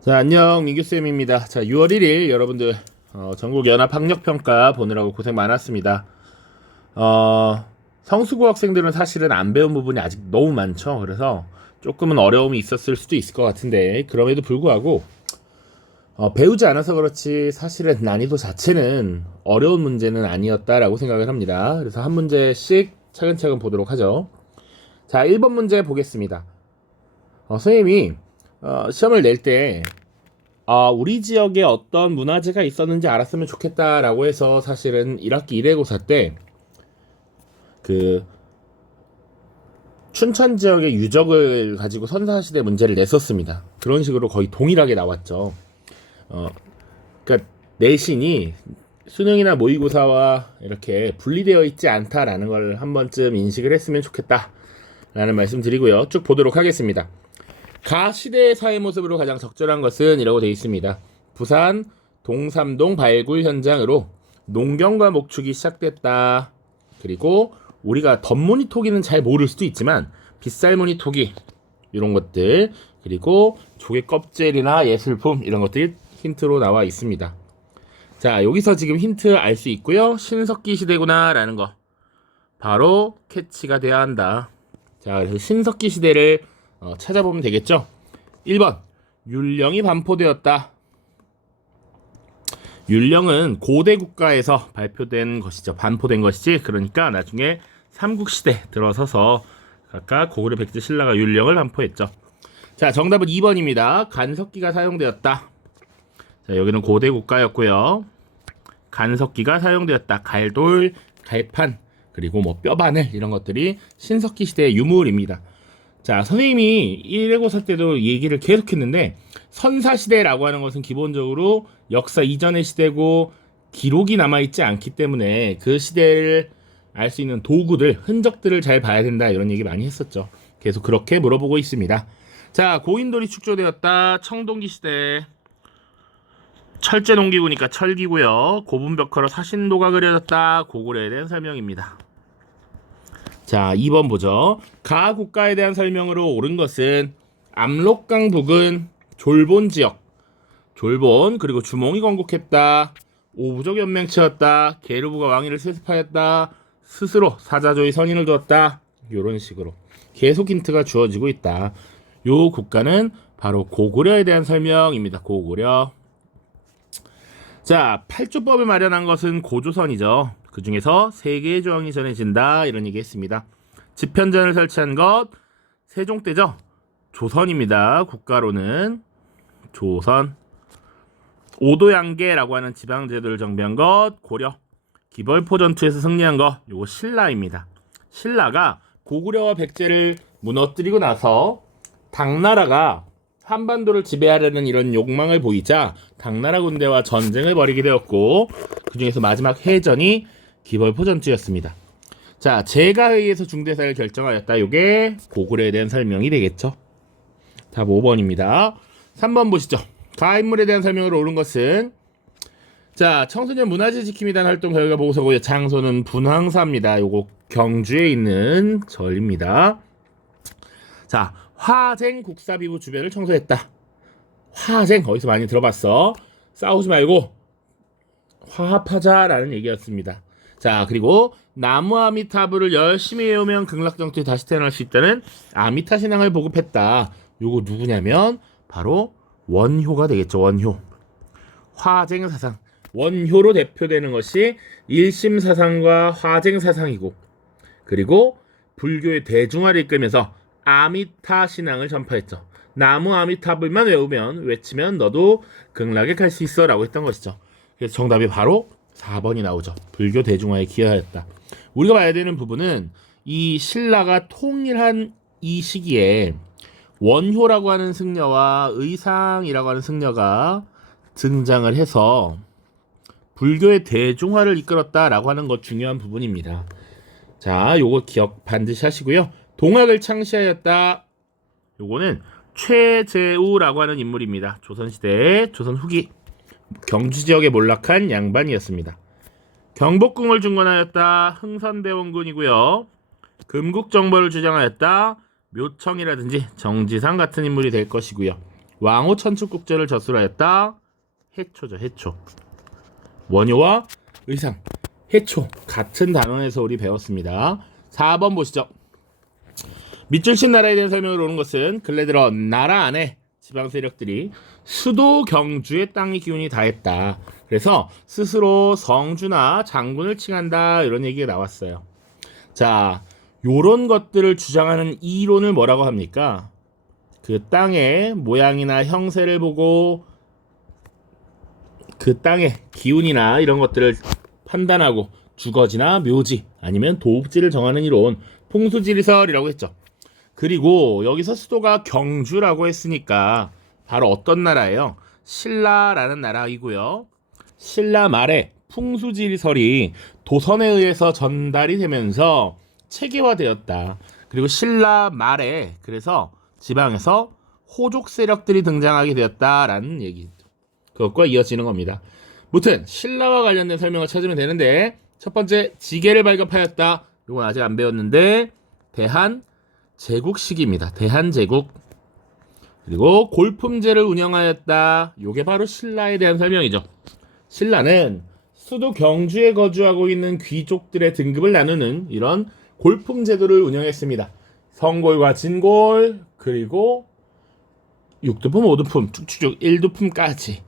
자, 안녕, 민규쌤입니다. 자, 6월 1일 여러분들 전국 연합 학력 평가 보느라고 고생 많았습니다. 성수고 학생들은 사실은 안 배운 부분이 아직 너무 많죠. 그래서 조금은 어려움이 있었을 수도 있을 것 같은데, 그럼에도 불구하고 배우지 않아서 그렇지 사실은 난이도 자체는 어려운 문제는 아니었다라고 생각을 합니다. 그래서 한 문제씩 차근차근 보도록 하죠. 자, 1번 문제 보겠습니다. 선생님이 시험을 낼 때 우리 지역에 어떤 문화재가 있었는지 알았으면 좋겠다라고 해서 사실은 1학기 1회고사 때 그 춘천 지역의 유적을 가지고 선사시대 문제를 냈었습니다. 그런 식으로 거의 동일하게 나왔죠. 그러니까 내신이 수능이나 모의고사와 이렇게 분리되어 있지 않다라는 걸 한 번쯤 인식을 했으면 좋겠다라는 말씀 드리고요. 쭉 보도록 하겠습니다. 가 시대의 사회 모습으로 가장 적절한 것은 이라고 되어 있습니다. 부산 동삼동 발굴 현장으로 농경과 목축이 시작됐다. 그리고 우리가 덧무늬 토기는 잘 모를 수도 있지만 빗살무늬 토기 이런 것들, 그리고 조개 껍질이나 예술품 이런 것들이 힌트로 나와 있습니다. 자, 여기서 지금 힌트 알 수 있고요. 신석기 시대구나 라는 거 바로 캐치가 돼야 한다. 자, 그래서 신석기 시대를 찾아보면 되겠죠. 1번 율령이 반포되었다. 율령은 고대 국가에서 발표된 것이죠. 반포된 것이지. 그러니까 나중에 삼국시대 들어서서 각각 고구려 백제 신라가 율령을 반포했죠. 자, 정답은 2번입니다. 간석기가 사용되었다. 자, 여기는 고대 국가였고요. 간석기가 사용되었다. 갈돌, 갈판, 그리고 뭐 뼈바늘 이런 것들이 신석기 시대의 유물입니다. 자, 선생님이 1회고사 때도 얘기를 계속했는데 선사시대라고 하는 것은 기본적으로 역사 이전의 시대고 기록이 남아있지 않기 때문에 그 시대를 알 수 있는 도구들, 흔적들을 잘 봐야 된다 이런 얘기 많이 했었죠. 계속 그렇게 물어보고 있습니다. 자, 고인돌이 축조되었다. 청동기 시대. 철제 농기구니까 철기고요. 고분벽화로 사신도가 그려졌다. 고구려에 대한 설명입니다. 자, 2번 보죠. 가 국가에 대한 설명으로 옳은 것은 압록강 부근 졸본 지역, 졸본, 그리고 주몽이 건국했다. 오부족 연맹체였다. 게르부가 왕위를 세습하였다. 스스로 사자조의 선인을 두었다. 이런 식으로 계속 힌트가 주어지고 있다. 요 국가는 바로 고구려에 대한 설명입니다. 고구려. 자, 팔조법을 마련한 것은 고조선이죠. 그 중에서 3개의 조항이 전해진다 이런 얘기 했습니다. 집현전을 설치한 것 세종 때죠. 조선입니다. 국가로는 조선. 오도양계라고 하는 지방제도를 정비한 것 고려. 기벌포 전투에서 승리한 것 요거 신라입니다. 신라가 고구려와 백제를 무너뜨리고 나서 당나라가 한반도를 지배하려는 이런 욕망을 보이자 당나라 군대와 전쟁을 벌이게 되었고, 그 중에서 마지막 해전이 기벌포 전투였습니다. 자, 제가 의해서 중대사를 결정하였다. 요게 고구려에 대한 설명이 되겠죠. 답 5번입니다. 3번 보시죠. 가인물에 대한 설명으로 옳은 것은 자, 청소년 문화재 지킴이단 활동 결과 보고서고요. 장소는 분황사입니다. 요거 경주에 있는 절입니다. 자, 화쟁 국사비부 주변을 청소했다. 화쟁 어디서 많이 들어봤어? 싸우지 말고 화합하자라는 얘기였습니다. 자, 그리고 나무 아미타불을 열심히 외우면 극락정토에 다시 태어날 수 있다는 아미타 신앙을 보급했다. 요거 누구냐면 바로 원효가 되겠죠. 원효. 화쟁 사상. 원효로 대표되는 것이 일심 사상과 화쟁 사상이고, 그리고 불교의 대중화를 이끌면서 아미타 신앙을 전파했죠. 나무 아미타불만 외치면 너도 극락에 갈 수 있어 라고 했던 것이죠. 그래서 정답이 바로 4번이 나오죠. 불교 대중화에 기여하였다. 우리가 봐야 되는 부분은 이 신라가 통일한 이 시기에 원효라고 하는 승려와 의상이라고 하는 승려가 등장을 해서 불교의 대중화를 이끌었다라고 하는 것 중요한 부분입니다. 자, 요거 기억 반드시 하시고요. 동학을 창시하였다. 요거는 최재우라고 하는 인물입니다. 조선시대 조선 후기 경주 지역에 몰락한 양반이었습니다. 경복궁을 중건하였다. 흥선대원군이고요. 금국정벌을 주장하였다. 묘청이라든지 정지상 같은 인물이 될 것이고요. 왕호 천축국제를 저술하였다. 해초죠. 해초. 원효와 의상. 해초. 같은 단원에서 우리 배웠습니다. 4번 보시죠. 밑줄 친 나라에 대한 설명을 오는 것은 근래 들어 나라 안에 지방 세력들이 수도 경주의 땅의 기운이 다했다. 그래서 스스로 성주나 장군을 칭한다. 이런 얘기가 나왔어요. 자, 요런 것들을 주장하는 이론을 뭐라고 합니까? 그 땅의 모양이나 형세를 보고 그 땅의 기운이나 이런 것들을 판단하고 주거지나 묘지 아니면 도읍지를 정하는 이론 풍수지리설이라고 했죠. 그리고 여기서 수도가 경주라고 했으니까 바로 어떤 나라예요? 신라라는 나라이고요. 신라 말에 풍수지리설이 도선에 의해서 전달이 되면서 체계화되었다. 그리고 신라 말에 그래서 지방에서 호족 세력들이 등장하게 되었다라는 얘기. 그것과 이어지는 겁니다. 무튼 신라와 관련된 설명을 찾으면 되는데 첫 번째 지게를 발급하였다. 이건 아직 안 배웠는데 대한 제국식입니다. 대한제국. 그리고 골품제를 운영하였다. 요게 바로 신라에 대한 설명이죠. 신라는 수도 경주에 거주하고 있는 귀족들의 등급을 나누는 이런 골품제도를 운영했습니다. 성골과 진골 그리고 6두품, 5두품, 쭉쭉쭉 1두품까지.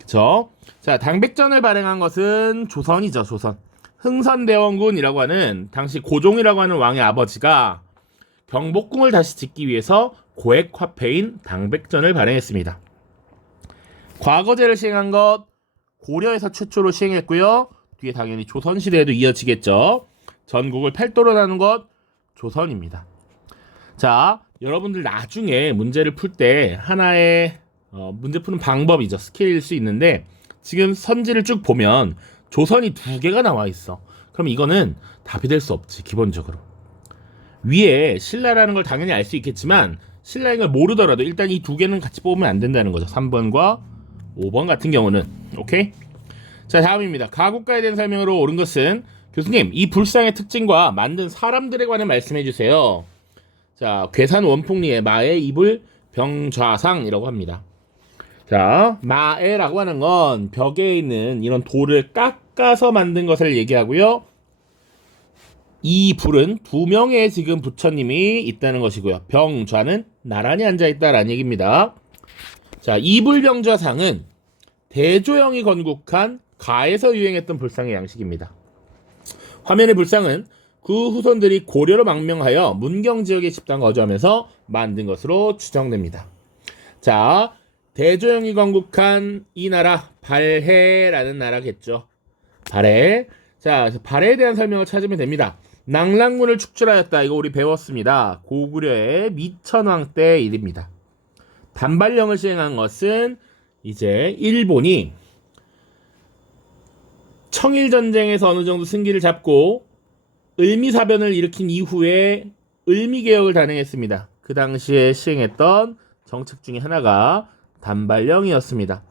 그쵸? 자, 당백전을 발행한 것은 조선이죠. 조선. 흥선대원군이라고 하는 당시 고종이라고 하는 왕의 아버지가 경복궁을 다시 짓기 위해서 고액 화폐인 당백전을 발행했습니다. 과거제를 시행한 것 고려에서 최초로 시행했고요. 뒤에 당연히 조선시대에도 이어지겠죠. 전국을 팔도로 나눈 것 조선입니다. 자, 여러분들 나중에 문제를 풀 때 하나의 문제 푸는 방법이죠. 스킬일 수 있는데 지금 선지를 쭉 보면 조선이 2개가 나와 있어. 그럼 이거는 답이 될 수 없지. 기본적으로. 위에 신라라는 걸 당연히 알 수 있겠지만 신라인 걸 모르더라도 일단 이 2개는 같이 뽑으면 안 된다는 거죠. 3번과 5번 같은 경우는. 오케이? 자, 다음입니다. 가국가에 대한 설명으로 옳은 것은 교수님, 이 불상의 특징과 만든 사람들에 관해 말씀해 주세요. 자, 괴산 원풍리의 마의 이불 병좌상이라고 합니다. 자, 마에라고 하는 건 벽에 있는 이런 돌을 깎아서 만든 것을 얘기하고요. 이 불은 2명의 지금 부처님이 있다는 것이고요. 병좌는 나란히 앉아있다라는 얘기입니다. 자, 이불병좌상은 대조영이 건국한 가에서 유행했던 불상의 양식입니다. 화면의 불상은 그 후손들이 고려로 망명하여 문경 지역에 집단 거주하면서 만든 것으로 추정됩니다. 자, 대조영이 건국한 이 나라 발해라는 나라겠죠. 발해. 자, 발해에 대한 설명을 찾으면 됩니다. 낙랑군을 축출하였다. 이거 우리 배웠습니다. 고구려의 미천왕 때 일입니다. 단발령을 시행한 것은 이제 일본이 청일전쟁에서 어느 정도 승기를 잡고 을미사변을 일으킨 이후에 을미개혁을 단행했습니다. 그 당시에 시행했던 정책 중에 하나가 단발령이었습니다.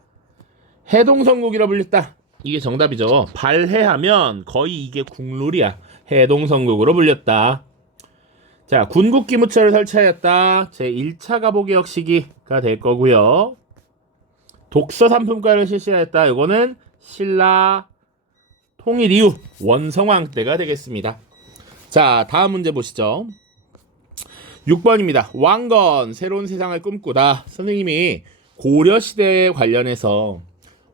해동성국이라 불렸다. 이게 정답이죠. 발해하면 거의 이게 국룰이야. 해동성국으로 불렸다. 자, 군국기무처를 설치하였다. 제1차 가보개혁 시기가 될 거고요. 독서산품과를 실시하였다. 이거는 신라 통일 이후 원성왕 때가 되겠습니다. 자, 다음 문제 보시죠. 6번입니다. 왕건 새로운 세상을 꿈꾸다. 선생님이 고려시대에 관련해서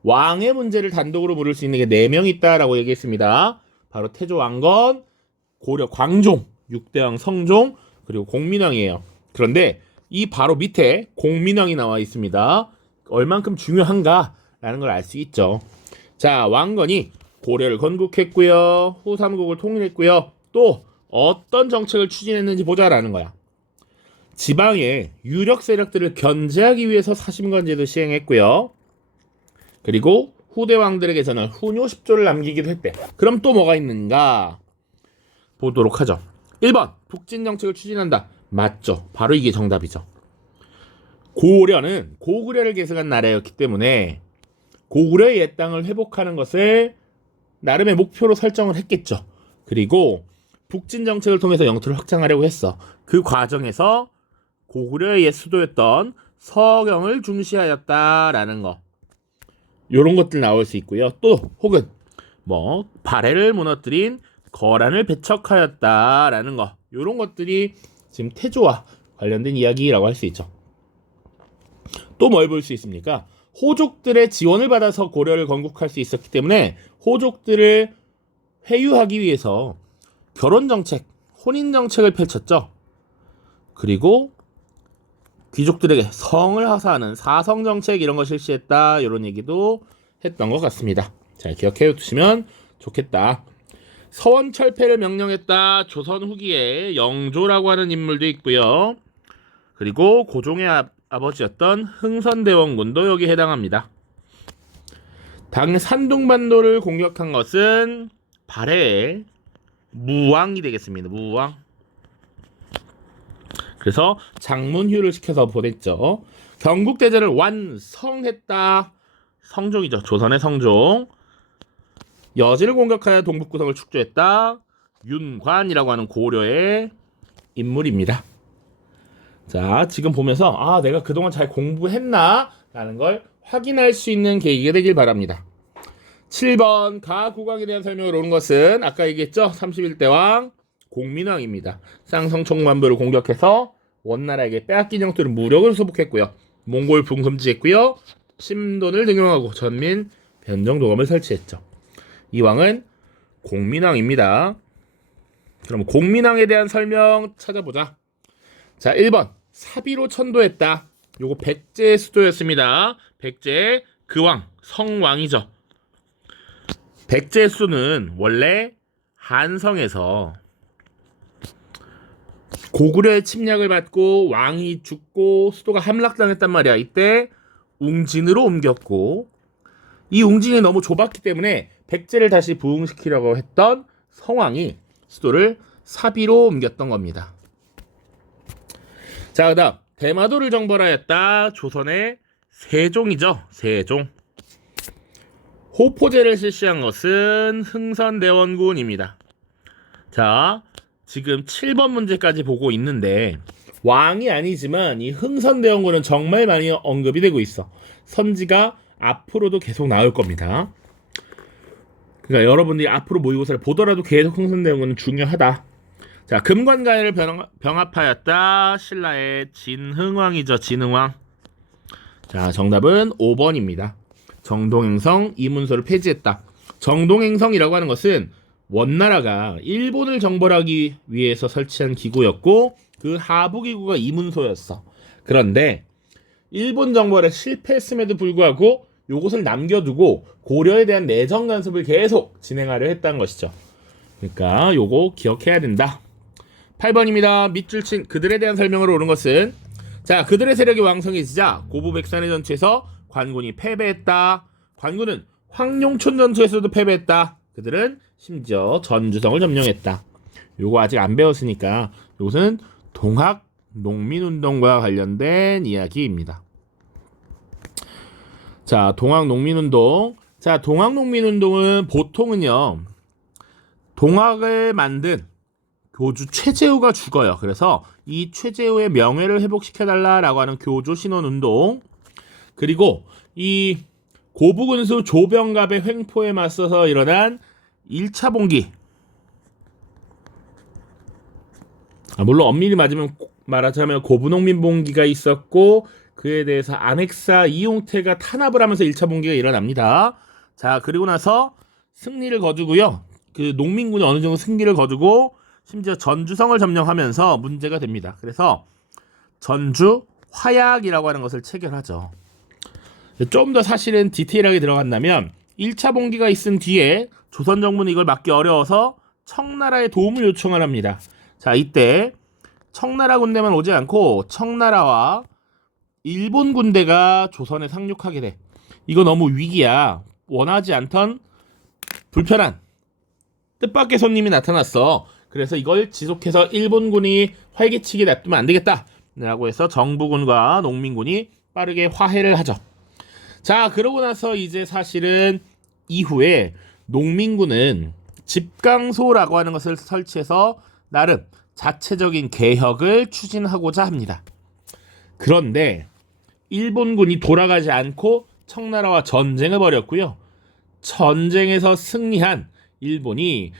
왕의 문제를 단독으로 물을 수 있는 게 4명 있다라고 얘기했습니다. 바로 태조 왕건, 고려 광종, 6대왕 성종, 그리고 공민왕이에요. 그런데 이 바로 밑에 공민왕이 나와 있습니다. 얼만큼 중요한가라는 걸 알 수 있죠. 자, 왕건이 고려를 건국했고요. 후 삼국을 통일했고요. 또 어떤 정책을 추진했는지 보자라는 거야. 지방의 유력 세력들을 견제하기 위해서 사심관제도 시행했고요. 그리고 후대 왕들에게서는 후뇨 10조를 남기기도 했대. 그럼 또 뭐가 있는가? 보도록 하죠. 1번 북진 정책을 추진한다. 맞죠. 바로 이게 정답이죠. 고려는 고구려를 계승한 나라였기 때문에 고구려의 옛 땅을 회복하는 것을 나름의 목표로 설정을 했겠죠. 그리고 북진 정책을 통해서 영토를 확장하려고 했어. 그 과정에서 고구려의 옛 수도였던 서경을 중시하였다라는 거. 요런 것들 나올 수 있고요. 또 혹은 뭐 발해를 무너뜨린 거란을 배척하였다라는 거. 요런 것들이 지금 태조와 관련된 이야기라고 할 수 있죠. 또 뭘 볼 수 있습니까? 호족들의 지원을 받아서 고려를 건국할 수 있었기 때문에 호족들을 회유하기 위해서 결혼정책, 혼인정책을 펼쳤죠. 그리고 귀족들에게 성을 하사하는 사성정책 이런 거 실시했다. 이런 얘기도 했던 것 같습니다. 잘 기억해 두시면 좋겠다. 서원철폐를 명령했다. 조선 후기에 영조라고 하는 인물도 있고요. 그리고 고종의 아버지였던 흥선대원군도 여기 해당합니다. 당 산둥반도를 공격한 것은 발해의 무왕이 되겠습니다. 무왕. 그래서 장문휴를 시켜서 보냈죠. 경국대제를 완성했다. 성종이죠. 조선의 성종. 여진을 공격하여 동북구성을 축조했다. 윤관이라고 하는 고려의 인물입니다. 자, 지금 보면서 내가 그동안 잘 공부했나? 라는 걸 확인할 수 있는 계기가 되길 바랍니다. 7번 가국왕에 대한 설명을 오는 것은 아까 얘기했죠. 31대 왕 공민왕입니다. 쌍성총만부를 공격해서 원나라에게 빼앗긴 영토를 무력으로 수복했고요. 몽골 분금지했고요. 심돈을 등용하고 전민 변정도감을 설치했죠. 이 왕은 공민왕입니다. 그럼 공민왕에 대한 설명 찾아보자. 자, 1번 사비로 천도했다. 요거 백제의 수도였습니다. 백제 그 왕, 성왕이죠. 백제의 수도는 원래 한성에서 고구려의 침략을 받고 왕이 죽고 수도가 함락당했단 말이야. 이때 웅진으로 옮겼고 이 웅진이 너무 좁았기 때문에 백제를 다시 부흥시키려고 했던 성왕이 수도를 사비로 옮겼던 겁니다. 자, 그다음 대마도를 정벌하였다. 조선의 세종이죠. 세종. 호포제를 실시한 것은 흥선대원군입니다. 자, 지금 7번 문제까지 보고 있는데 왕이 아니지만 이 흥선대원군은 정말 많이 언급이 되고 있어. 선지가 앞으로도 계속 나올 겁니다. 그러니까 여러분들이 앞으로 모의고사를 보더라도 계속 흥선대원군은 중요하다. 자, 금관가야를 병합하였다. 신라의 진흥왕이죠. 진흥왕. 자, 정답은 5번입니다. 정동행성 이문소를 폐지했다. 정동행성이라고 하는 것은 원나라가 일본을 정벌하기 위해서 설치한 기구였고 그 하부기구가 이문소였어. 그런데 일본 정벌에 실패했음에도 불구하고 요것을 남겨두고 고려에 대한 내정 간섭을 계속 진행하려 했다는 것이죠. 그러니까 요거 기억해야 된다. 8번입니다. 밑줄 친 그들에 대한 설명으로 오는 것은 자, 그들의 세력이 왕성해지자 고부백산의 전투에서 관군이 패배했다. 관군은 황룡촌 전투에서도 패배했다. 그들은 심지어 전주성을 점령했다. 요거 아직 안 배웠으니까 요것은 동학 농민운동과 관련된 이야기입니다. 자, 동학 농민운동. 자, 동학 농민운동은 보통은요 동학을 만든 교주 최재우가 죽어요. 그래서 이 최재우의 명예를 회복시켜달라라고 하는 교조 신원운동, 그리고 이 고부군수 조병갑의 횡포에 맞서서 일어난 1차 봉기. 물론 엄밀히 말하자면 고부농민 봉기가 있었고 그에 대해서 안핵사 이용태가 탄압을 하면서 1차 봉기가 일어납니다. 자, 그리고 나서 승리를 거두고요. 그 농민군이 어느 정도 승리를 거두고 심지어 전주성을 점령하면서 문제가 됩니다. 그래서 전주 화약이라고 하는 것을 체결하죠. 좀 더 사실은 디테일하게 들어간다면 1차 봉기가 있은 뒤에 조선 정부는 이걸 막기 어려워서 청나라의 도움을 요청을 합니다. 자, 이때 청나라 군대만 오지 않고 청나라와 일본 군대가 조선에 상륙하게 돼. 이거 너무 위기야. 원하지 않던 불편한 뜻밖의 손님이 나타났어. 그래서 이걸 지속해서 일본군이 활개치게 놔두면 안 되겠다 라고 해서 정부군과 농민군이 빠르게 화해를 하죠. 자, 그러고 나서 이제 사실은 이후에 농민군은 집강소라고 하는 것을 설치해서 나름 자체적인 개혁을 추진하고자 합니다. 그런데 일본군이 돌아가지 않고 청나라와 전쟁을 벌였고요. 전쟁에서 승리한 일본이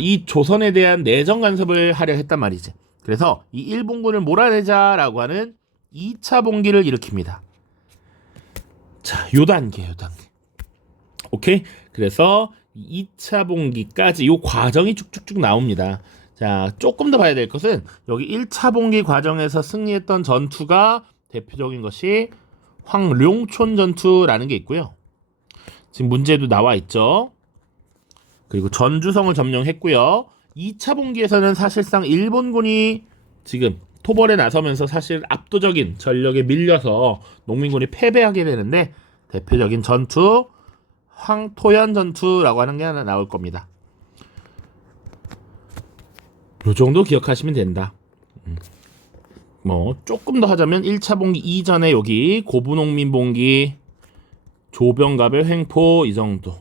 이 조선에 대한 내정 간섭을 하려 했단 말이지. 그래서 이 일본군을 몰아내자라고 하는 2차 봉기를 일으킵니다. 자, 요 단계. 오케이? 그래서 2차 봉기까지 요 과정이 쭉쭉쭉 나옵니다. 자, 조금 더 봐야 될 것은 여기 1차 봉기 과정에서 승리했던 전투가 대표적인 것이 황룡촌 전투라는 게 있고요. 지금 문제도 나와 있죠. 그리고 전주성을 점령했고요. 2차 봉기에서는 사실상 일본군이 지금 토벌에 나서면서 사실 압도적인 전력에 밀려서 농민군이 패배하게 되는데 대표적인 전투 황토현 전투라고 하는 게 하나 나올 겁니다. 요 정도 기억하시면 된다. 뭐 조금 더 하자면 1차 봉기 이전에 여기 고부농민 봉기, 조병갑의 횡포 이 정도.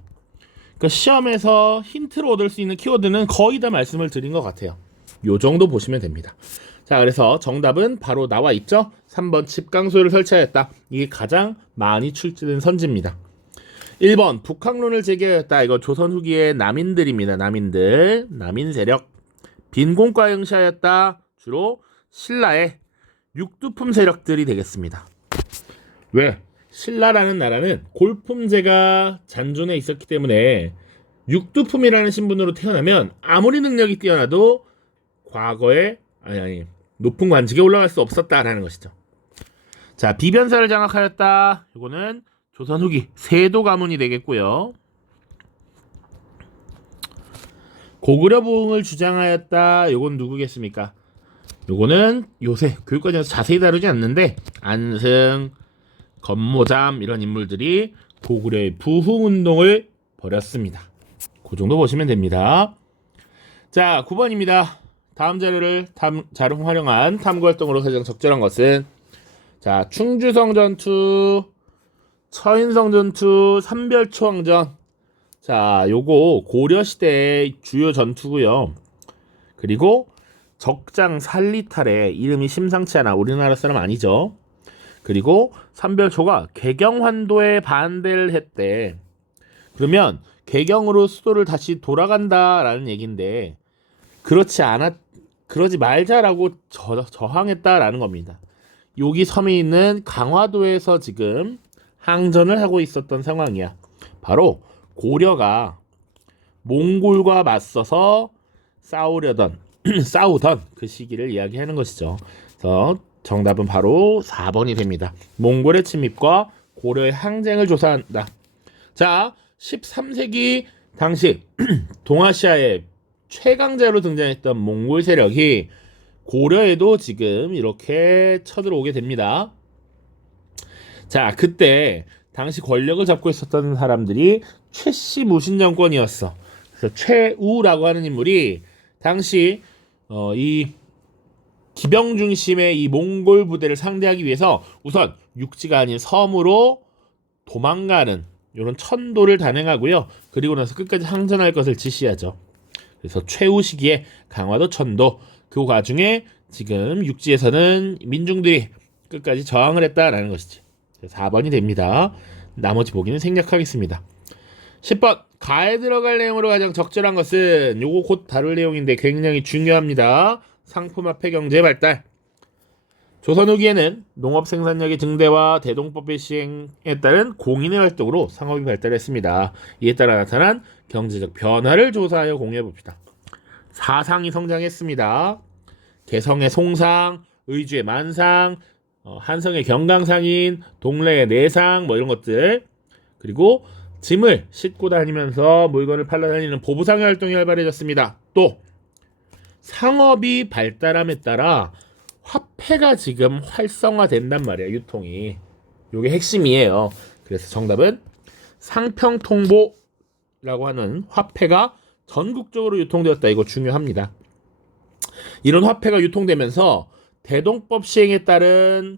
그러니까 시험에서 힌트를 얻을 수 있는 키워드는 거의 다 말씀을 드린 것 같아요. 요 정도 보시면 됩니다. 자, 그래서 정답은 바로 나와 있죠. 3번 집강소를 설치하였다. 이게 가장 많이 출제된 선지입니다. 1번 북항론을 제기하였다. 이거 조선 후기의 남인들입니다. 남인 세력. 빈공과 응시하였다. 주로 신라의 육두품 세력들이 되겠습니다. 왜? 신라라는 나라는 골품제가 잔존해 있었기 때문에 육두품이라는 신분으로 태어나면 아무리 능력이 뛰어나도 과거에 높은 관직에 올라갈 수 없었다라는 것이죠. 자, 비변사를 장악하였다. 이거는 조선 후기 세도 가문이 되겠고요. 고구려 부흥을 주장하였다. 요건 누구겠습니까? 요거는 요새 교육과정에서 자세히 다루지 않는데 안승, 건모잠 이런 인물들이 고구려의 부흥운동을 벌였습니다. 그 정도 보시면 됩니다. 자, 9번입니다. 다음 자료를 활용한 탐구활동으로 가장 적절한 것은 자, 충주성 전투, 처인성 전투, 삼별초항전. 자, 요거 고려시대의 주요 전투고요. 그리고 적장 살리탈에 이름이 심상치 않아. 우리나라 사람 아니죠. 그리고 삼별초가 개경환도에 반대를 했대. 그러면 개경으로 수도를 다시 돌아간다라는 얘기인데 그러지 말자라고 저항했다라는 겁니다. 여기 섬에 있는 강화도에서 지금 항전을 하고 있었던 상황이야. 바로 고려가 몽골과 맞서서 싸우던 그 시기를 이야기하는 것이죠. 그래서 정답은 바로 4번이 됩니다. 몽골의 침입과 고려의 항쟁을 조사한다. 자, 13세기 당시 동아시아의 최강자로 등장했던 몽골 세력이 고려에도 지금 이렇게 쳐들어오게 됩니다. 자, 그때 당시 권력을 잡고 있었던 사람들이 최씨 무신 정권이었어. 그래서 최우라고 하는 인물이 당시 이 기병 중심의 이 몽골 부대를 상대하기 위해서 우선 육지가 아닌 섬으로 도망가는 이런 천도를 단행하고요. 그리고 나서 끝까지 항전할 것을 지시하죠. 그래서 최후 시기에 강화도 천도, 그 와중에 지금 육지에서는 민중들이 끝까지 저항을 했다라는 것이지. 4번이 됩니다. 나머지 보기는 생략하겠습니다. 10번 가에 들어갈 내용으로 가장 적절한 것은 요거 곧 다룰 내용인데 굉장히 중요합니다. 상품화폐 경제 발달. 조선 후기에는 농업 생산력의 증대와 대동법의 시행에 따른 공인의 활동으로 상업이 발달했습니다. 이에 따라 나타난 경제적 변화를 조사하여 공유해봅시다. 사상이 성장했습니다. 개성의 송상, 의주의 만상, 한성의 경강상인, 동래의 내상 뭐 이런 것들. 그리고 짐을 싣고 다니면서 물건을 팔러 다니는 보부상의 활동이 활발해졌습니다. 또 상업이 발달함에 따라 화폐가 지금 활성화된단 말이야. 유통이. 요게 핵심이에요. 그래서 정답은 상평통보라고 하는 화폐가 전국적으로 유통되었다. 이거 중요합니다. 이런 화폐가 유통되면서 대동법 시행에 따른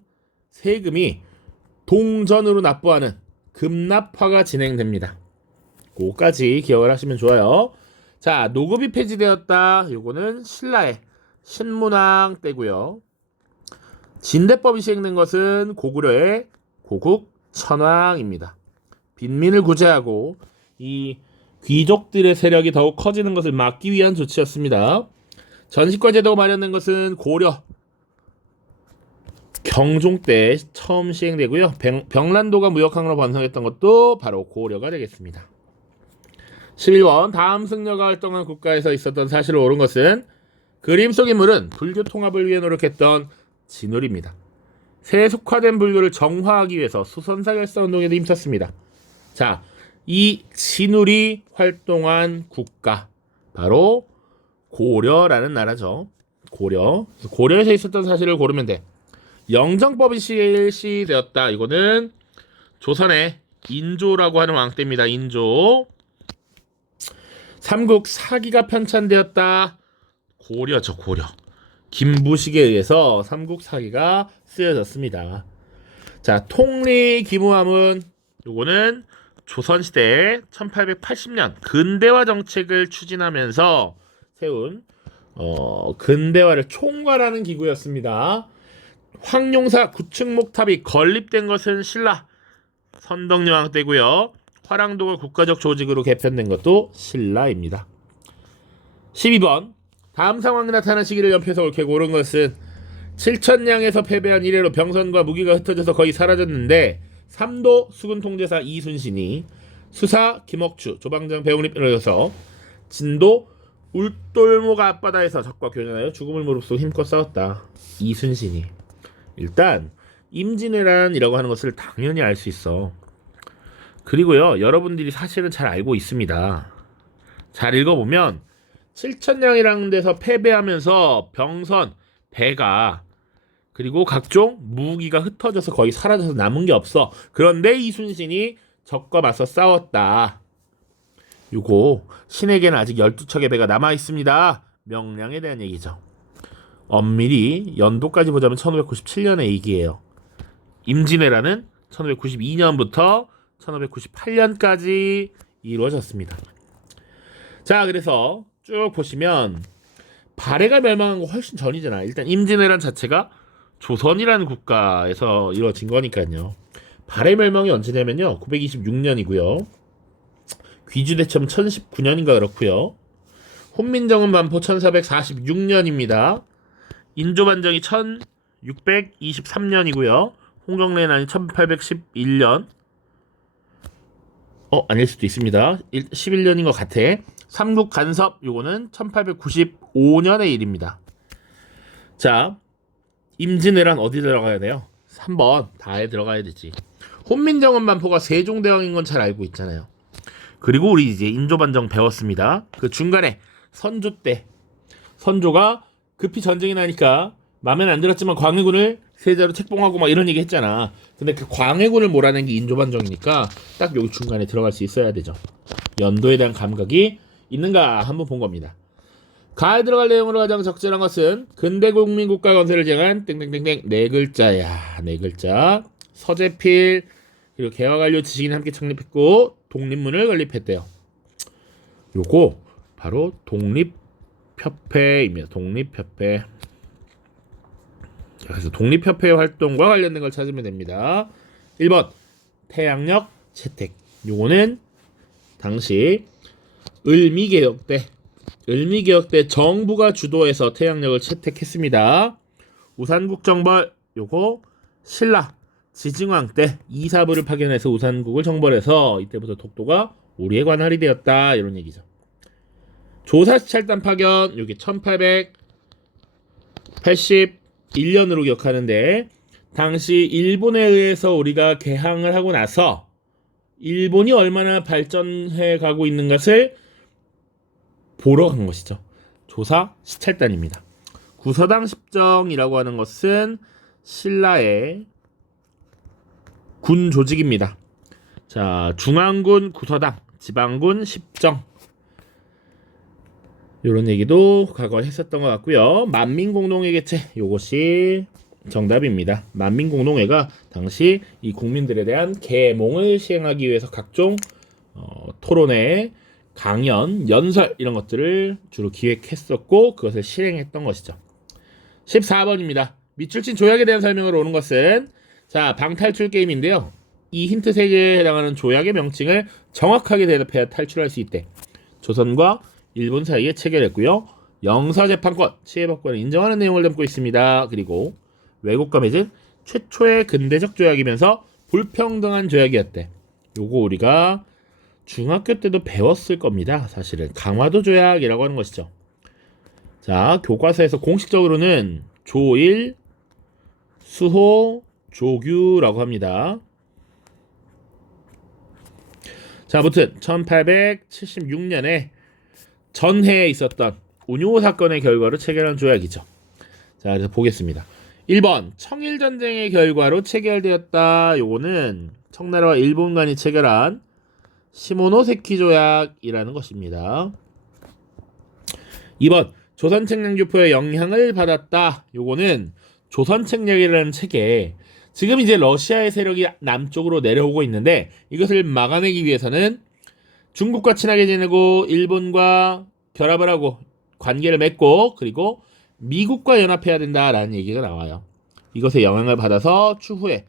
세금이 동전으로 납부하는 급납화가 진행됩니다. 그거까지 기억을 하시면 좋아요. 자, 노급이 폐지되었다. 요거는 신라의 신문왕 때고요. 진대법이 시행된 것은 고구려의 고국 천황입니다. 빈민을 구제하고 이 귀족들의 세력이 더욱 커지는 것을 막기 위한 조치였습니다. 전시과 제도가 마련된 것은 고려 경종 때 처음 시행되고요. 병란도가 무역항으로 번성했던 것도 바로 고려가 되겠습니다. 11번 다음 승려가 활동한 국가에서 있었던 사실을 옳은 것은 그림 속 인물은 불교 통합을 위해 노력했던 진울입니다. 세속화된 불교를 정화하기 위해서 수선사 결사 운동에도 힘썼습니다. 자, 이 진울이 활동한 국가 바로 고려라는 나라죠. 고려에서 있었던 사실을 고르면 돼. 영정법이 실시되었다. 이거는 조선의 인조라고 하는 왕 때입니다. 인조. 삼국 사기가 편찬되었다. 고려죠. 고려. 김부식에 의해서 삼국 사기가 쓰여졌습니다. 자, 통리기무함은 요거는 조선시대 1880년 근대화 정책을 추진하면서 세운 근대화를 총괄하는 기구였습니다. 황룡사 구층목탑이 건립된 것은 신라 선덕여왕 때고요. 화랑도가 국가적 조직으로 개편된 것도 신라입니다. 12번 다음 상황이 나타난 시기를 연표해서 옳게 고른 것은 칠천량에서 패배한 이래로 병선과 무기가 흩어져서 거의 사라졌는데 삼도 수군 통제사 이순신이 수사 김억추 조방장 배웅립을 이어서 진도 울돌목 앞바다에서 적과 교전하여 죽음을 무릅쓰고 힘껏 싸웠다. 이순신이 일단 임진왜란이라고 하는 것을 당연히 알 수 있어. 그리고요, 여러분들이 사실은 잘 알고 있습니다. 잘 읽어보면 칠천량이라는 데서 패배하면서 병선, 배가 그리고 각종 무기가 흩어져서 거의 사라져서 남은 게 없어. 그런데 이순신이 적과 맞서 싸웠다. 요거 신에게는 아직 12척의 배가 남아있습니다. 명량에 대한 얘기죠. 엄밀히 연도까지 보자면 1597년의 얘기예요. 임진왜란은 1592년부터 1598년까지 이루어졌습니다. 자, 그래서 쭉 보시면 발해가 멸망한 거 훨씬 전이잖아. 일단 임진왜란 자체가 조선이라는 국가에서 이루어진 거니까요. 발해 멸망이 언제냐면요, 926년이고요. 귀주대첩은 1019년인가 그렇고요. 훈민정음 반포 1446년입니다. 인조반정이 1623년이고요. 홍정래난이 1811년. 아닐 수도 있습니다. 11년인 것 같아. 삼국 간섭 요거는 1895년의 일입니다. 자, 임진왜란 어디 들어가야 돼요? 3번 다에 들어가야 되지. 훈민정음 반포가 세종대왕인 건 잘 알고 있잖아요. 그리고 우리 이제 인조반정 배웠습니다. 그 중간에 선조 때 선조가 급히 전쟁이 나니까 마음에 안 들었지만 광해군을 세자로 책봉하고 막 이런 얘기 했잖아. 근데 그 광해군을 몰아낸 게 인조반정이니까 딱 여기 중간에 들어갈 수 있어야 되죠. 연도에 대한 감각이 있는가 한번 본 겁니다. 가에 들어갈 내용으로 가장 적절한 것은 근대 국민국가 건설을 정한 땡땡땡땡 네 글자야. 네 글자. 서재필 그리고 개화관료 지식인 함께 창립했고 독립문을 건립했대요. 요거 바로 독립협회입니다. 독립협회. 그래서 독립협회 활동과 관련된 걸 찾으면 됩니다. 1번 태양력 채택. 요거는 당시 을미개혁 때 정부가 주도해서 태양력을 채택했습니다. 우산국정벌 요거 신라 지증왕 때 이사부를 파견해서 우산국을 정벌해서 이때부터 독도가 우리의 관할이 되었다 이런 얘기죠. 조사시찰단 파견 요게 1881년으로 기억하는데 당시 일본에 의해서 우리가 개항을 하고 나서 일본이 얼마나 발전해 가고 있는 것을 보러 간 것이죠. 조사시찰단입니다. 구서당 십정이라고 하는 것은 신라의 군 조직입니다. 자, 중앙군 구서당, 지방군 십정 이런 얘기도 과거에 했었던 것 같고요. 만민공동회 개최 이것이 정답입니다. 만민공동회가 당시 이 국민들에 대한 계몽을 시행하기 위해서 각종 토론회, 강연, 연설 이런 것들을 주로 기획했었고 그것을 실행했던 것이죠. 14번입니다. 밑줄 친 조약에 대한 설명을 오는 것은 자, 방탈출 게임인데요. 이 힌트 3개에 해당하는 조약의 명칭을 정확하게 대답해야 탈출할 수 있대. 조선과 일본 사이에 체결했고요. 영사재판권, 치해법권을 인정하는 내용을 담고 있습니다. 그리고 외국과 맺은 최초의 근대적 조약이면서 불평등한 조약이었대. 요거 우리가 중학교 때도 배웠을 겁니다. 사실은 강화도 조약이라고 하는 것이죠. 자, 교과서에서 공식적으로는 조일, 수호, 조규라고 합니다. 자, 아무튼 1876년에 전해에 있었던 운요 사건의 결과로 체결한 조약이죠. 자, 그래서 보겠습니다. 1번 청일전쟁의 결과로 체결되었다. 요거는 청나라와 일본 간이 체결한 시모노세키 조약이라는 것입니다. 2번 조선책량교포의 영향을 받았다. 요거는 조선책략이라는 책에 지금 이제 러시아의 세력이 남쪽으로 내려오고 있는데 이것을 막아내기 위해서는 중국과 친하게 지내고 일본과 결합을 하고 관계를 맺고 그리고 미국과 연합해야 된다라는 얘기가 나와요. 이것에 영향을 받아서 추후에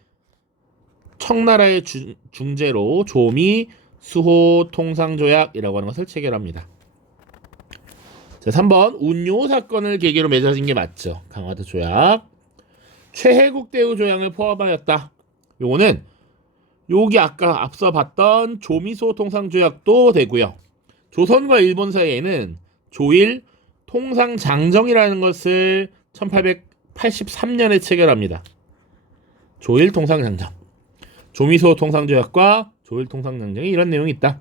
청나라의 중재로 조미 수호 통상조약이라고 하는 것을 체결합니다. 자, 3번 운요 사건을 계기로 맺어진 게 맞죠. 강화도 조약. 최혜국 대우 조약을 포함하였다. 요거는 여기 아까 앞서 봤던 조미소 통상조약도 되고요. 조선과 일본 사이에는 조일 통상장정이라는 것을 1883년에 체결합니다. 조일 통상장정. 조미소 통상조약과 조일 통상장정이 이런 내용이 있다.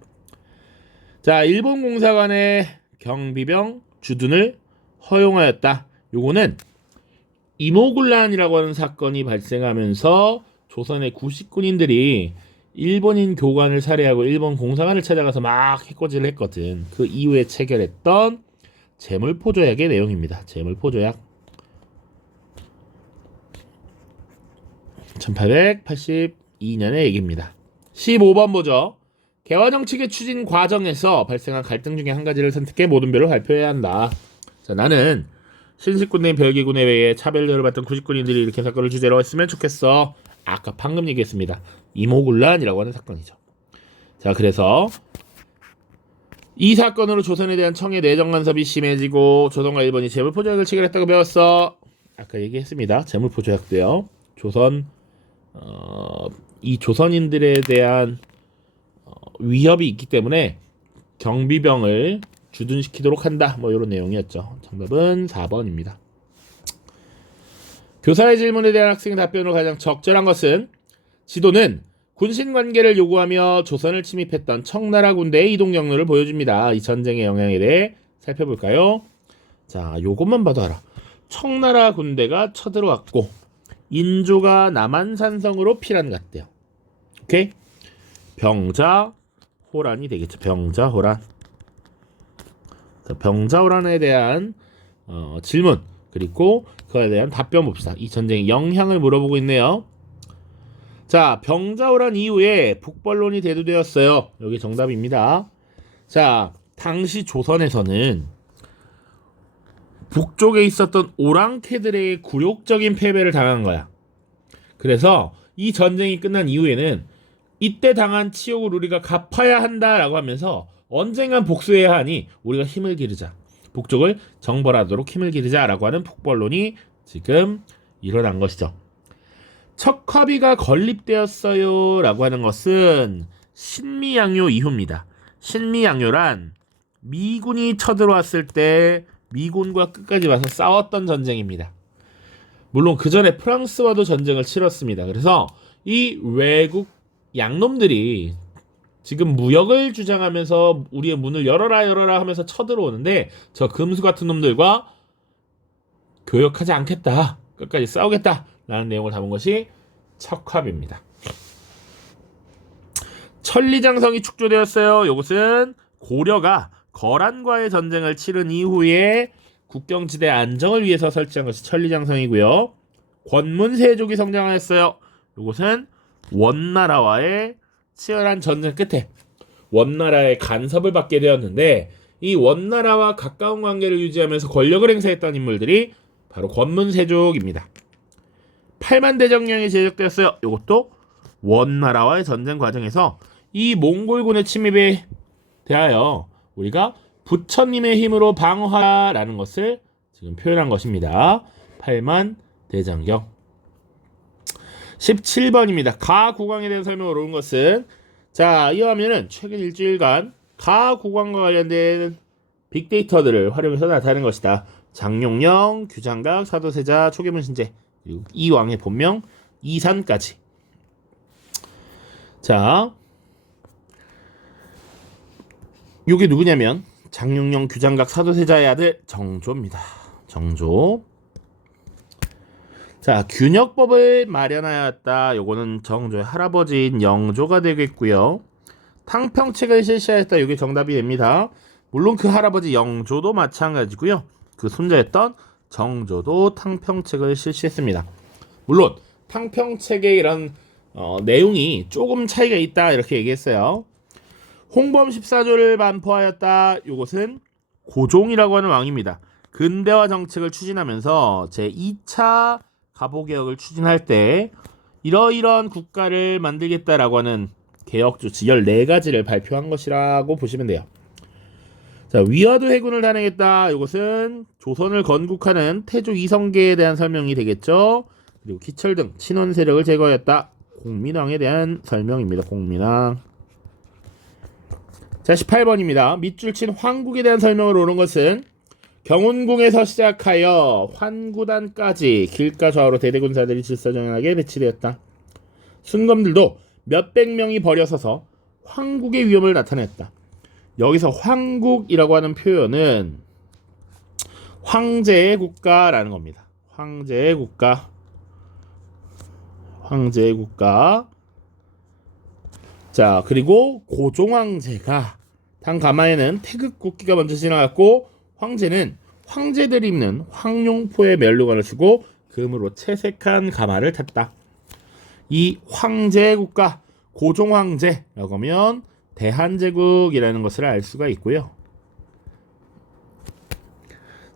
자, 일본 공사관의 경비병 주둔을 허용하였다. 요거는 이모군란이라고 하는 사건이 발생하면서 조선의 구식군인들이 일본인 교관을 살해하고 일본 공사관을 찾아가서 막 해코지를 했거든. 그 이후에 체결했던 제물포조약의 내용입니다. 제물포조약 1882년의 얘기입니다. 15번 보죠. 개화정책의 추진 과정에서 발생한 갈등 중에 한 가지를 선택해 모든 별을 발표해야 한다. 자, 나는 신식군 내 별기군에 의해 차별대우를 받던 구식군인들이 일으킨 사건을 주제로 했으면 좋겠어. 아까 방금 얘기했습니다. 이모군란이라고 하는 사건이죠. 자, 그래서 이 사건으로 조선에 대한 청의 내정 간섭이 심해지고 조선과 일본이 제물포조약을 체결했다고 배웠어. 아까 얘기했습니다. 제물포조약도요. 이 조선인들에 대한 위협이 있기 때문에 경비병을 주둔시키도록 한다. 뭐 이런 내용이었죠. 정답은 4번입니다. 교사의 질문에 대한 학생의 답변으로 가장 적절한 것은 지도는 군신 관계를 요구하며 조선을 침입했던 청나라 군대의 이동 경로를 보여줍니다. 이 전쟁의 영향에 대해 살펴볼까요? 자, 요것만 봐도 알아. 청나라 군대가 쳐들어왔고 인조가 남한산성으로 피란 갔대요. 오케이? 병자호란이 되겠죠. 병자호란. 병자호란에 대한 질문 그리고 그에 대한 답변 봅시다. 이 전쟁의 영향을 물어보고 있네요. 자, 병자호란 이후에 북벌론이 대두되었어요. 여기 정답입니다. 자, 당시 조선에서는 북쪽에 있었던 오랑캐들의 굴욕적인 패배를 당한 거야. 그래서 이 전쟁이 끝난 이후에는 이때 당한 치욕을 우리가 갚아야 한다라고 하면서 언젠간 복수해야 하니 우리가 힘을 기르자. 북쪽을 정벌하도록 힘을 기르자라고 하는 북벌론이 지금 일어난 것이죠. 척화비가 건립되었어요 라고 하는 것은 신미양요 이후입니다. 신미양요란 미군이 쳐들어왔을 때 미군과 끝까지 와서 싸웠던 전쟁입니다. 물론 그 전에 프랑스와도 전쟁을 치렀습니다. 그래서 이 외국 양놈들이 지금 무역을 주장하면서 우리의 문을 열어라 하면서 쳐들어오는데 저 금수 같은 놈들과 교역하지 않겠다. 끝까지 싸우겠다. 라는 내용을 담은 것이 척화비입니다. 천리장성이 축조되었어요. 이것은 고려가 거란과의 전쟁을 치른 이후에 국경지대 안정을 위해서 설치한 것이 천리장성이고요. 권문세족이 성장하였어요. 이것은 원나라와의 치열한 전쟁 끝에 원나라의 간섭을 받게 되었는데 이 원나라와 가까운 관계를 유지하면서 권력을 행사했던 인물들이 바로 권문세족입니다. 팔만대정령이 제적되었어요. 이것도 원나라와의 전쟁 과정에서 이 몽골군의 침입에 대하여 우리가 부처님의 힘으로 방어하라는 것을 지금 표현한 것입니다. 팔만대장경. 17번입니다. 가국왕에 대한 설명을 옳은 것은, 자, 이어하면은 최근 일주일간 가국왕과 관련된 빅데이터들을 활용해서 나타낸 것이다. 장룡령, 규장각, 사도세자, 초계문 신제, 그리고 이 왕의 본명 이산까지. 자, 요게 누구냐면 장룡령, 규장각, 사도세자의 아들 정조입니다. 정조. 자, 균역법을 마련하였다. 요거는 정조의 할아버지인 영조가 되겠고요. 탕평책을 실시하였다. 요게 정답이 됩니다. 물론 그 할아버지 영조도 마찬가지고요. 그 손자였던 정조도 탕평책을 실시했습니다. 물론 탕평책의 이런 내용이 조금 차이가 있다 이렇게 얘기했어요. 홍범 14조를 반포하였다. 요것은 고종이라고 하는 왕입니다. 근대화 정책을 추진하면서 제2차 가보개혁을 추진할 때 이러이러한 국가를 만들겠다라고 하는 개혁 조치 14가지를 발표한 것이라고 보시면 돼요. 자, 위화도 해군을 단행했다. 이것은 조선을 건국하는 태조 이성계에 대한 설명이 되겠죠. 그리고 기철 등 친원 세력을 제거했다. 공민왕에 대한 설명입니다. 공민왕. 자, 18번입니다. 밑줄 친 황국에 대한 설명을 옳은 것은 경운궁에서 시작하여 환구단까지 길가 좌우로 대대군사들이 질서정연하게 배치되었다. 순검들도 몇백 명이 버려서서 황국의 위험을 나타냈다. 여기서 황국이라고 하는 표현은 황제의 국가라는 겁니다. 황제의 국가. 황제의 국가. 자, 그리고 고종황제가 당 가마에는 태극국기가 먼저 지나갔고, 황제는 황제들이 입는 황룡포의 멸류관을 쓰고 금으로 채색한 가마를 탔다. 이 황제의 국가, 고종황제라고 하면 대한제국이라는 것을 알 수가 있고요.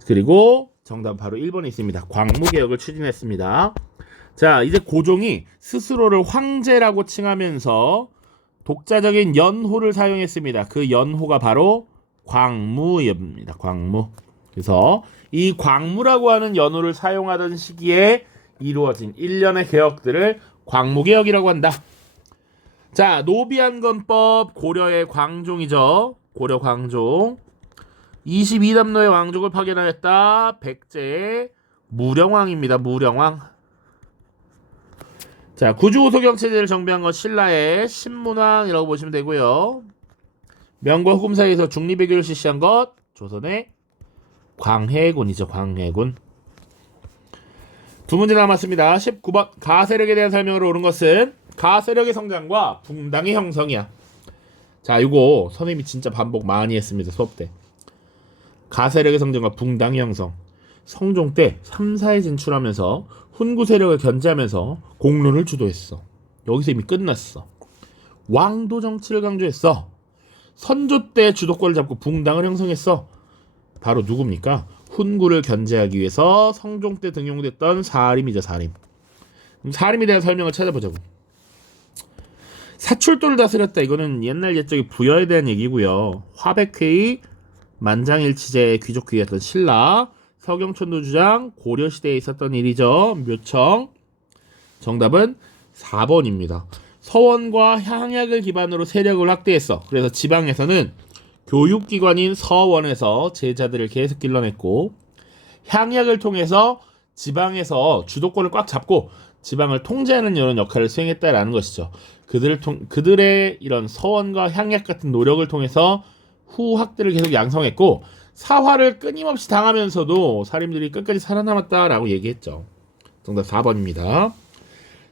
그리고 정답 바로 1번에 있습니다. 광무개혁을 추진했습니다. 자, 이제 고종이 스스로를 황제라고 칭하면서 독자적인 연호를 사용했습니다. 그 연호가 바로 광무입니다. 광무. 그래서 이 광무라고 하는 연호를 사용하던 시기에 이루어진 일련의 개혁들을 광무개혁이라고 한다. 자, 노비안건법 고려의 광종이죠. 고려 광종. 22담로의 왕족을 파견하였다. 백제의 무령왕입니다. 무령왕. 자, 구주호소경체제를 정비한 것 신라의 신문왕이라고 보시면 되고요. 명과 후금 사이에서 중립외교를 실시한 것 조선의 광해군이죠. 광해군. 두 문제 남았습니다. 19번 가세력에 대한 설명으로 옳은 것은 가세력의 성장과 붕당의 형성이야. 자, 이거 선생님이 진짜 반복 많이 했습니다. 수업 때. 가세력의 성장과 붕당의 형성. 성종 때 3사에 진출하면서 훈구 세력을 견제하면서 공론을 주도했어. 여기서 이미 끝났어. 왕도 정치를 강조했어. 선조 때 주도권을 잡고 붕당을 형성했어. 바로 누굽니까? 훈구를 견제하기 위해서 성종 때 등용됐던 사림이죠. 사림. 사림에 대한 설명을 찾아보자고. 사출도를 다스렸다. 이거는 옛날 옛적의 부여에 대한 얘기고요. 화백회의, 만장일치제 귀족회의였던 신라, 서경천도 주장, 고려시대에 있었던 일이죠. 묘청. 정답은 4번입니다. 서원과 향약을 기반으로 세력을 확대했어. 그래서 지방에서는 교육기관인 서원에서 제자들을 계속 길러냈고, 향약을 통해서 지방에서 주도권을 꽉 잡고 지방을 통제하는 이런 역할을 수행했다라는 것이죠. 그들의 이런 서원과 향약 같은 노력을 통해서 후학들을 계속 양성했고, 사화를 끊임없이 당하면서도 사림들이 끝까지 살아남았다라고 얘기했죠. 정답 4번입니다.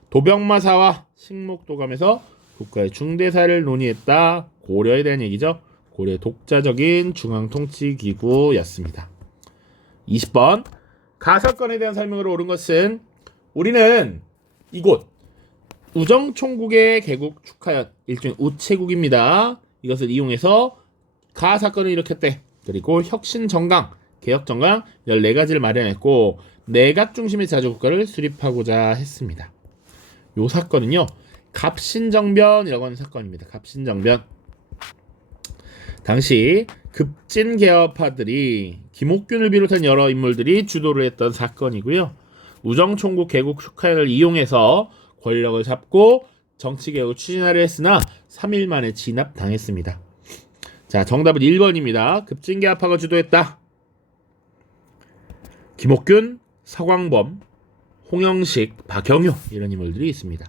도병마사와 식목도감에서 국가의 중대사를 논의했다. 고려에 대한 얘기죠. 고려의 독자적인 중앙통치기구였습니다. 20번 가설권에 대한 설명으로 옳은 것은 우리는 이곳 우정총국의 개국 축하연 일종의 우체국입니다. 이것을 이용해서 가사건을 일으켰대. 그리고 혁신정강, 개혁정강 14가지를 마련했고 내각 중심의 자주국가를 수립하고자 했습니다. 요 사건은요, 갑신정변이라고 하는 사건입니다. 갑신정변. 당시 급진개혁파들이 김옥균을 비롯한 여러 인물들이 주도를 했던 사건이고요. 우정총국 개국 축하를 이용해서 권력을 잡고 정치개혁을 추진하려 했으나 3일 만에 진압당했습니다. 자, 정답은 1번입니다. 급진개혁파가 주도했다. 김옥균, 서광범, 홍영식, 박영효 이런 인물들이 있습니다.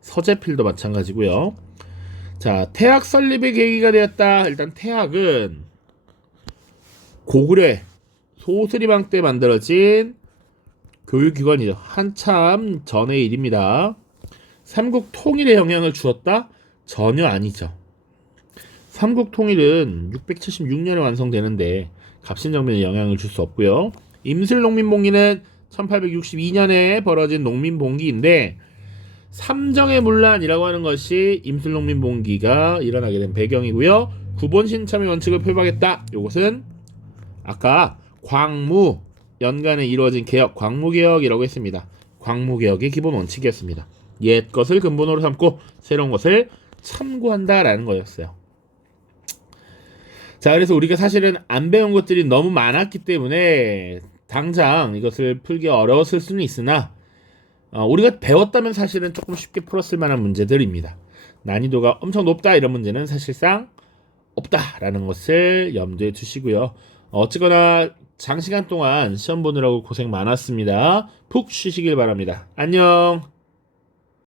서재필도 마찬가지고요. 자, 태학 설립의 계기가 되었다. 일단 태학은 고구려 소수리방 때 만들어진 교육기관이죠. 한참 전의 일입니다. 삼국 통일에 영향을 주었다? 전혀 아니죠. 삼국 통일은 676년에 완성되는데 갑신정변에 영향을 줄 수 없고요. 임슬농민봉기는 1862년에 벌어진 농민봉기인데 삼정의 문란이라고 하는 것이 임슬농민봉기가 일어나게 된 배경이고요. 구본신참의 원칙을 표방했다. 이것은 아까 광무 연간에 이루어진 개혁, 광무개혁이라고 했습니다. 광무개혁의 기본 원칙이었습니다. 옛 것을 근본으로 삼고 새로운 것을 참고한다라는 거였어요. 자, 그래서 우리가 사실은 안 배운 것들이 너무 많았기 때문에 당장 이것을 풀기 어려웠을 수는 있으나 우리가 배웠다면 사실은 조금 쉽게 풀었을 만한 문제들입니다. 난이도가 엄청 높다 이런 문제는 사실상 없다라는 것을 염두에 두시고요. 어쨌거나 장시간 동안 시험 보느라고 고생 많았습니다. 푹 쉬시길 바랍니다. 안녕.